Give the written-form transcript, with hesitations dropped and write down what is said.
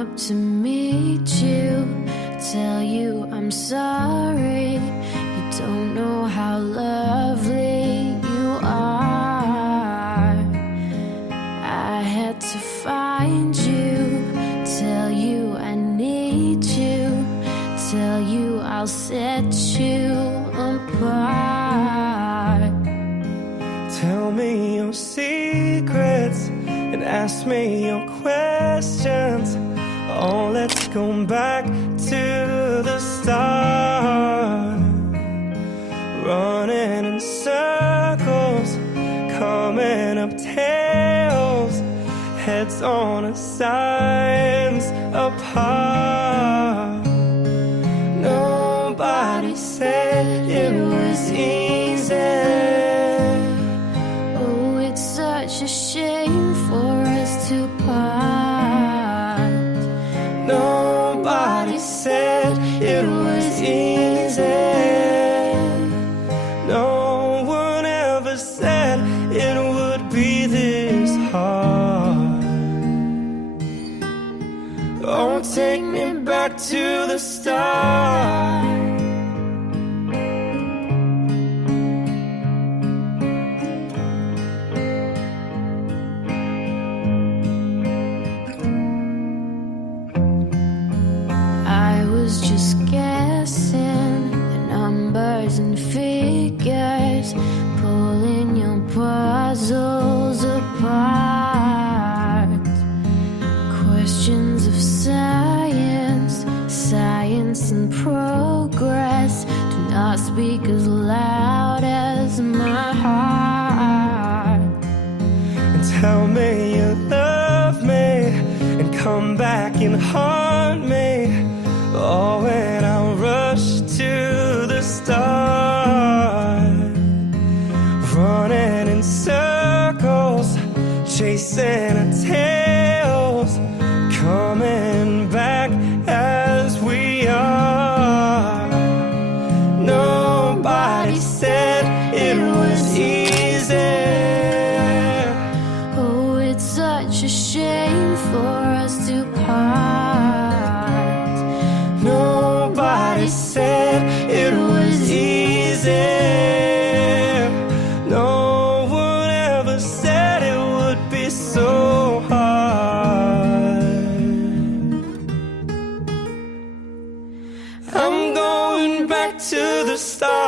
up to meet you, tell you I'm sorry. You don't know how lovely you are. I had to find you, tell you I need you, tell you I'll set you apart. Tell me your secrets and ask me your questions. Oh, let's go back to the start. Running in circles, coming up tails, heads on our sides apart. Nobody said it was easy. Oh, it's such a shame for us to part. Nobody said it was easy. No one ever said it would be this hard. Oh, take me back to the start. I was just guessing the numbers and figures, pulling your puzzles apart. Questions of science, science and progress do not speak as loud as my heart. And tell me you love me and come back and haunt me. Oh, and I'll rush to the start. Running in circles, chasing our tails, coming back as we are. Nobody said it was easy. Oh, it's such a shame for us to part. Nobody said it was easy. No one ever said it would be so hard. I'm going back to the start.